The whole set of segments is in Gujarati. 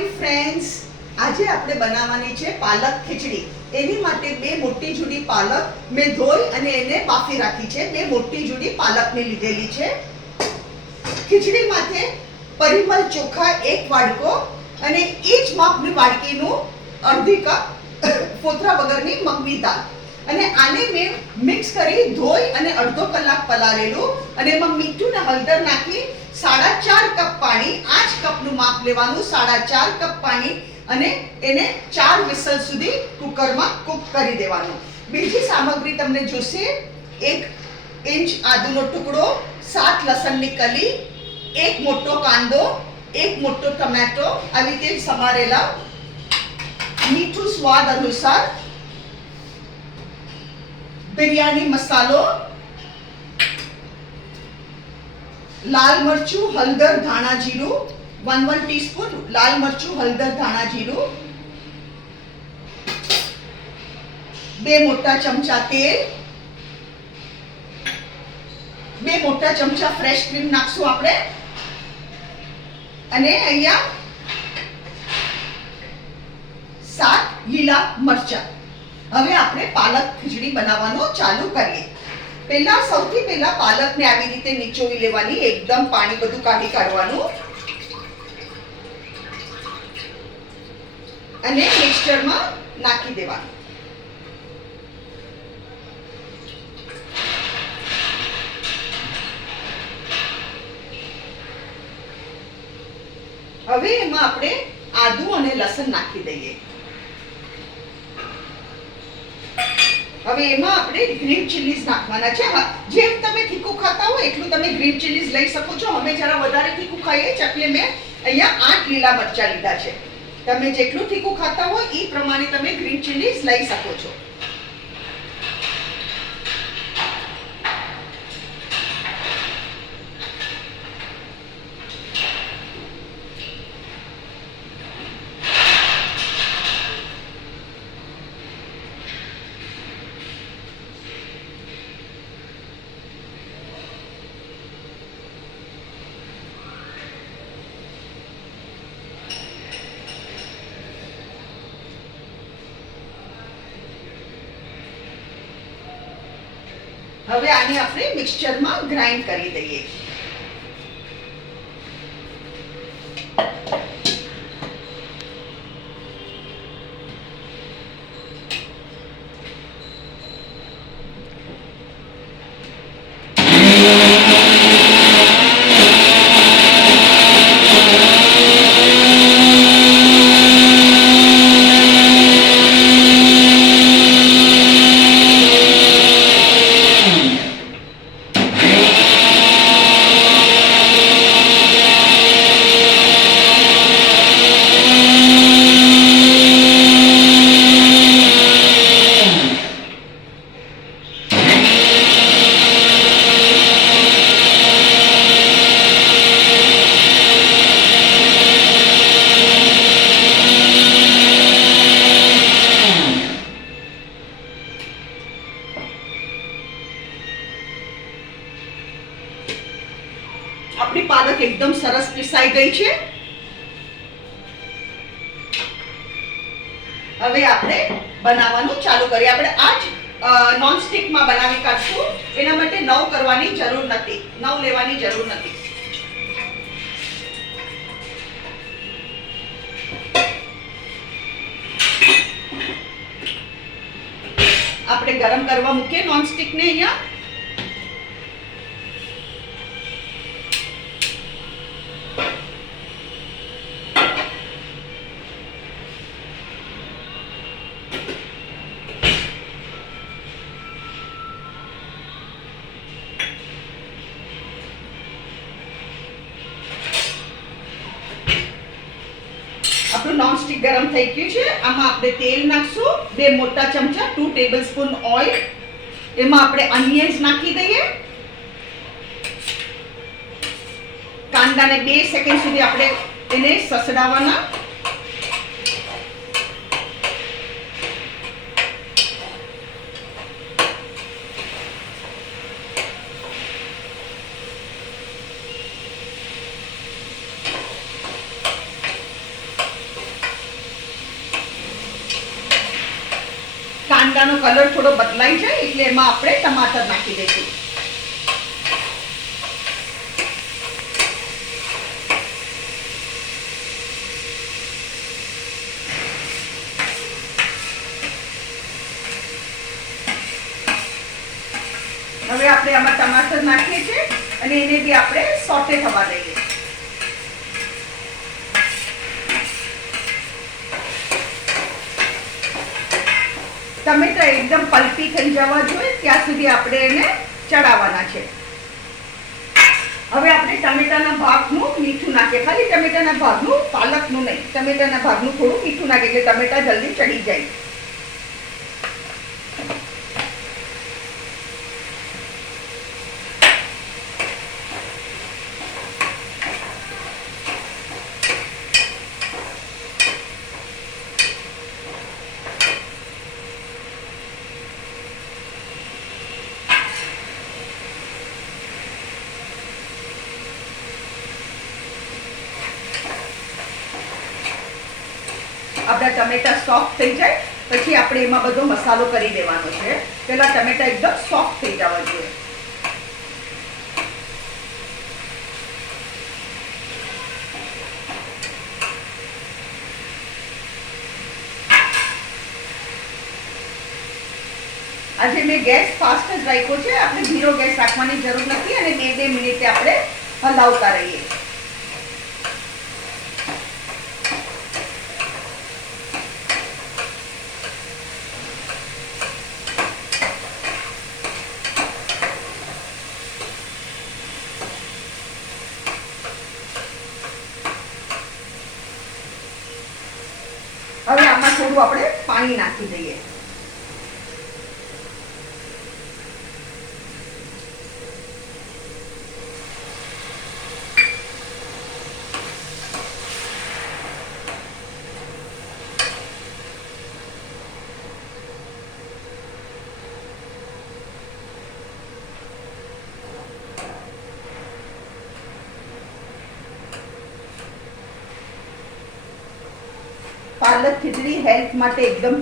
હાય ફ્રેન્ડ્સ, આજે આપણે બનાવવાની છે પાલક ખીચડી. એની માટે બે મોટી જુડી પાલક મેં ધોઈ અને એને બાફી રાખી છે. બે મોટી જુડી પાલકને લીધેલી છે. ખીચડી માટે પરિમલ ચોખા 1 વાડકો અને એ જ માપની વાડકીનું અડધી કપ ફોતરા વગરની મગની દાળ. અને આને મેં મિક્સ કરી ધોઈ અને અડધો કલાક પલાળેલું અને એમાં મીઠું ને હળદર નાખી 4.5 કપ પાણી, આ જ કપનું માપ લેવાનું, 4.5 કપ પાણી અને એને 4 વિસલ સુધી કુકરમાં કૂક કરી દેવાનું. બીજી સામગ્રી તમને જોશે: 1 ઇંચ આદુનો ટુકડો, 7 લસણની કલી, 1 મોટો કાંદો, 1 મોટો ટમેટો આવી રીતે સમારેલા, મીઠું સ્વાદ અનુસાર, બિરયાની મસાલો, લાલ મરચું, હળદર, ધાણા જીરું 1 ટીસ્પૂન લાલ મરચું, હળદર, ધાણા જીરું, 2 મોટા ચમચા તેલ, 2 મોટા ચમચા ફ્રેશ ક્રીમ નાખશું આપણે, અને અહીંયા 7 લીલા મરચા. હવે આપણે પાલક ખીચડી બનાવવાનું ચાલુ કરીએ. સૌથી પહેલા પાલકને આવી રીતે નીચોવી લેવાની, એકદમ પાણી બધું કાઢી કાઢવાનું અને મિક્સચરમાં નાખી દેવાનું. હવે એમાં આપણે આદુ અને લસણ નાખી દઈએ. હવે એમાં આપણે ગ્રીન ચીલીઝ નાખવાના છે. જેમ તમે તીખું ખાતા હો એટલું તમે ગ્રીન ચીલીઝ લઈ શકો છો. અમે જરા વધારે તીખું ખાઈએ છીએ એટલે મેં અહીંયા 8 લીલા મરચા લીધા છે. તમે જેટલું તીખું ખાતા હો એ પ્રમાણે તમે ગ્રીન ચીલીઝ લઈ શકો છો. હવે આને આપણે મિક્સચરમાં ગ્રાઇન્ડ કરી દઈએ. આપણી પાલક એકદમ સરસ પીસાઈ ગઈ છે. હવે આપણે બનાવવાનું ચાલુ કરીએ. આપણે આ જ નોનસ્ટિકમાં બનાવી કાઢશું. એના માટે નવ કરવાની જરૂર નથી, નવ લેવાની જરૂર નથી. આપણે ગરમ કરવા મૂકીએ નોનસ્ટિકને. અહીંયા આપણું નોનસ્ટિક ગરમ થઈ ગયું છે. આમાં આપણે તેલ નાખશું, 2 મોટા ચમચા 2 ટેબલસ્પૂન ઓઇલ. એમાં આપણે અનિયન્સ નાખી દઈએ. કાંદાને 2 સેકન્ડ સુધી આપણે એને સસડાવવાના. કાંદાનો કલર થોડો બદલાઈ જાય એટલે એમાં આપણે ટમાટર નાખી દઈશું. હવે આપણે આમાં ટમાટર નાખીએ છીએ અને એને બી આપણે સોટે થવા દઈએ. ટમેટા એકદમ પલ્પી થઈ જવા જોઈએ ત્યાં સુધી આપણે એને ચડાવવાના છે. હવે આપણે ટમેટાના ભાગનું મીઠું નાખીએ, ખાલી ટમેટાના ભાગનું, પાલકનું નહીં, ટમેટાના ભાગનું થોડું મીઠું નાખીએ એટલે ટમેટા જલ્દી ચડી જાય. આપણા ટમેટા સોફ્ટ થઈ જાય પછી આપણે એમાં બધો મસાલો કરી દેવાનો છે. પહેલા ટમેટા એકદમ સોફ્ટ થઈ જવા જોઈએ. આજે મેં ગેસ ફાસ્ટ જ રાખ્યો છે, આપણે ધીરો ગેસ રાખવાની જરૂર નથી અને 2 મિનિટે આપણે હલાવતા રહીએ. હવે આમાં થોડું આપણે પાણી નાખી દઈએ. પાલક ખીચડી હેલ્થ માટે એકદમ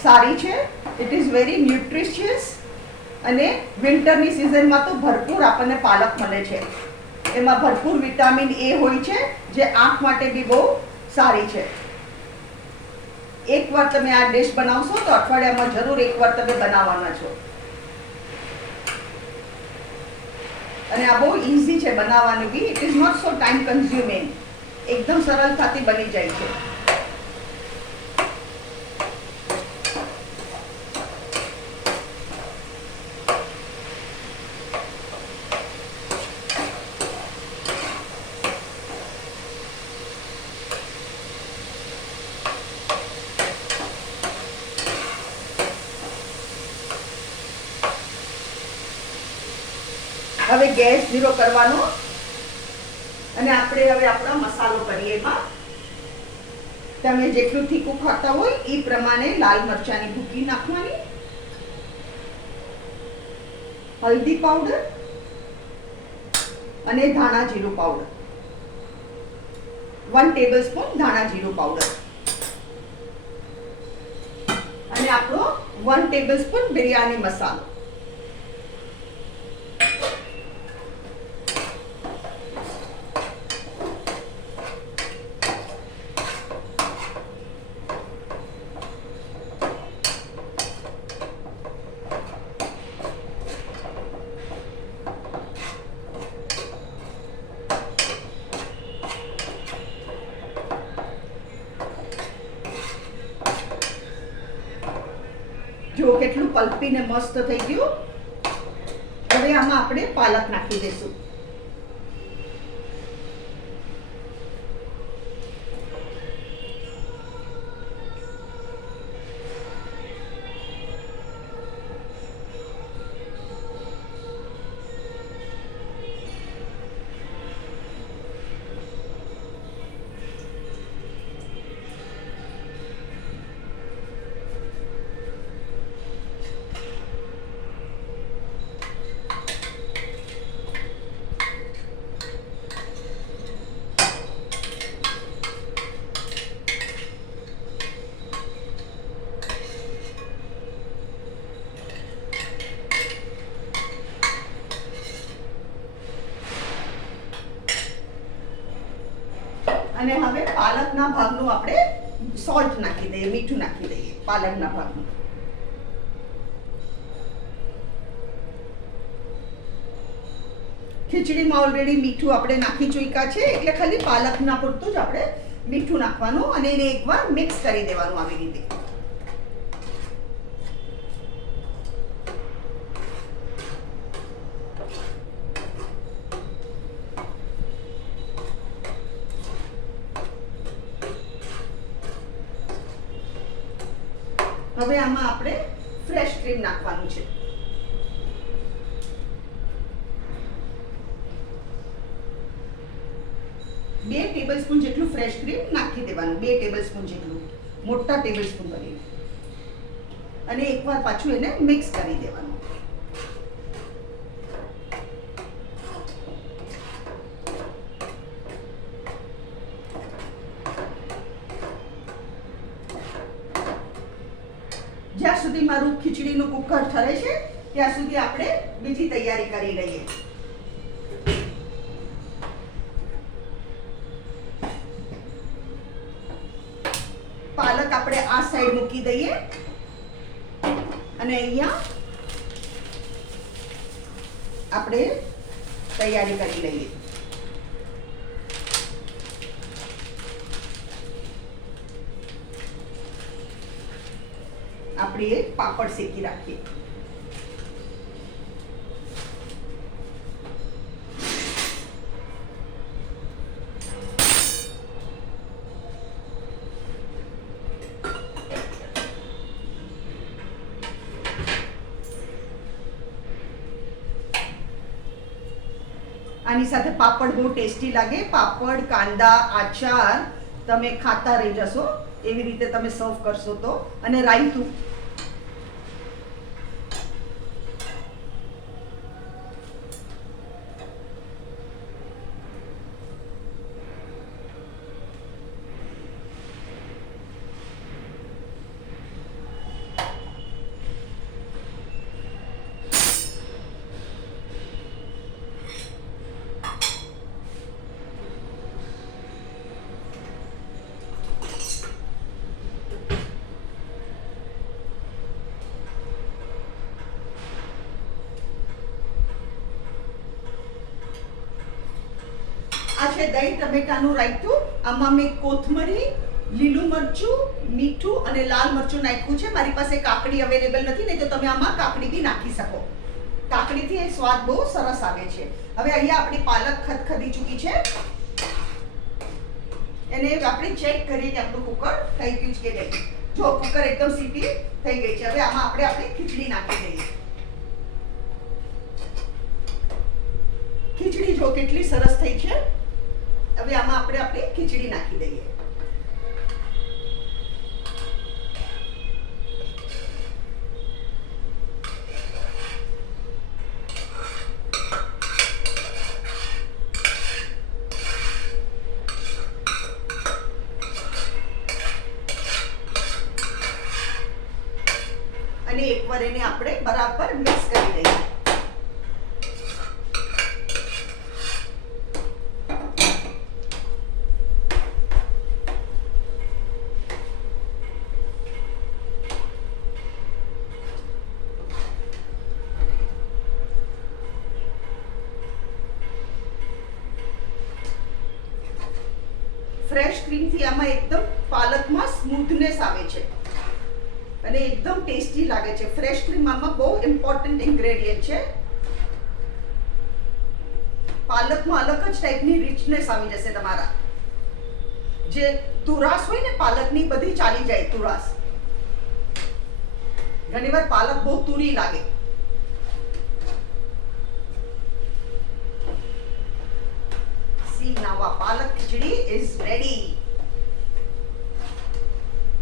સારી છે. ઇટ ઇઝ વેરી ન્યુટ્રિશિયસ અને વિન્ટરની સિઝનમાં તો ભરપૂર આપણને પાલક મળે છે. એમાં ભરપૂર વિટામિન એ હોય છે જે આંખ માટે બી બહુ સારી છે. એકવાર તમે આ ડિશ બનાવશો તો અઠવાડિયામાં જરૂર એકવાર તમે બનાવવાના છો. અને આ બહુ ઇઝી છે બનાવવાનું બી. It is not so time consuming. એકદમ સરળતાથી બની જાય છે. હવે ગેસ ધીરો કરવાનો અને આપણે હવે આપણો મસાલો કરીએ. એમાં તમે જેટલું તીખું ખાતા હોય એ પ્રમાણે લાલ મરચાંની ભૂકી નાખવાની, હલ્દી પાવડર અને ધાણા જીરું પાવડર, 1 ટેબલસ્પૂન ધાણા જીરું પાવડર અને આપણો 1 ટેબલસ્પૂન બિરયાની મસાલો. જો કેટલું પલ્પીને મસ્ત થઈ ગયું. હવે આમાં આપણે પાલક નાખી દઈશું. પાલકના ભાગનું આપણે સોલ્ટ નાખી દઈએ, મીઠું નાખી દઈએ પાલકના ભાગનું. ખીચડીમાં ઓલરેડી મીઠું આપણે નાખી ચૂક્યા છે, એટલે ખાલી પાલકના પૂરતું જ આપણે મીઠું નાખવાનું અને એને એકવાર મિક્સ કરી દેવાનું આવી રીતે. હવે આમાં આપણે ફ્રેશ ક્રીમ નાખવાનું છે. બે ટેબલસ્પૂન જેટલું ફ્રેશ ક્રીમ નાખી દેવાનું, 2 ટેબલસ્પૂન જેટલું, મોટા ટેબલસ્પૂન ભરીને, અને એકવાર પાછું એને મિક્સ કરી દેવાનું. જ્યાં સુધી મારું ખીચડીનું કુકર ઠરે છે ત્યાં સુધી આપણે બીજી તૈયારી કરી લઈએ. પાલક આપણે આ સાઈડ મૂકી દઈએ અને અહીંયા આપણે તૈયારી કરી લઈએ. આપણે એક પાપડ શેકી રાખીએ. આની સાથે પાપડ બહુ ટેસ્ટી લાગે. પાપડ, કાંદા, આચાર તમે ખાતા રહી જશો એવી રીતે તમે સર્વ કરશો તો. અને રાયતું. આ છે દહીં ટમેટાનું રાયતું. આમાં મેં કોથમરી, લીલું મરચું, મીઠું અને લાલ મરચું નાખ્યું છે. મારી પાસે કાકડી અવેલેબલ નથી, નહીં તો તમે આમાં કાકડી બી નાખી શકો. કાકડીથી એ સ્વાદ બહુ સરસ આવે છે. હવે અહીંયા આપણી પાલક ખદખદી ચૂકી છે. એને આપણે ચેક કરીએ કે આપણું કુકર થઈ ગયું છે કે નહીં. જો કુકર એકદમ સીટી થઈ ગઈ છે. હવે આમાં આપણે આપણી ખીચડી નાખી દઈએ. ખીચડી જો કેટલી સરસ થઈ છે. હવે આમાં આપણે આપણી ખીચડી નાખી દઈએ. અને એકવાર એને આપણે બરાબર મિક્સ કરી દઈએ. ફ્રેશ ક્રીમથી આમાં એકદમ પાલકમાં સ્મૂથનેસ આવે છે અને એકદમ ટેસ્ટી લાગે છે. ફ્રેશ ક્રીમ આમાં બહુ ઇમ્પોર્ટન્ટ ઇન્ગ્રેડિયન્ટ છે. પાલકમાં અલગ જ ટાઈપની રિચનેસ આવી જશે. તમારા જે તુરાસ હોય ને પાલકની બધી ચાલી જાય. તુરાસ ઘણીવાર પાલક બહુ તુરી લાગે. Now our palak khichdi is ready.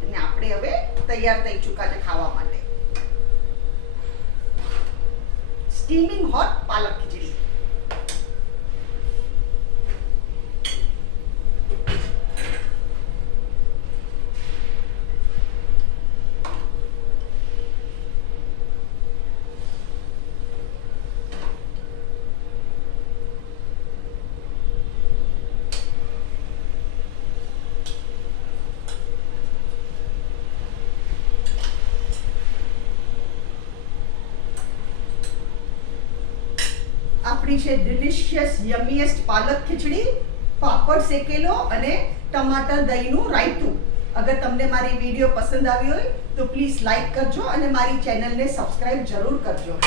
અને આપણે હવે તૈયાર થઈ ચૂકા છે ખાવા માટે. સ્ટીમિંગ હોટ પાલક ખીચડી. આપણી છે ડિલિશિયસ યમીએસ્ટ પાલક ખીચડી, પાપડ શેકેલો અને ટમાટર દહીંનું રાયતું. અગર તમને મારી વિડીયો પસંદ આવી હોય તો પ્લીઝ લાઈક કરજો અને મારી ચેનલને સબસ્ક્રાઇબ જરૂર કરજો.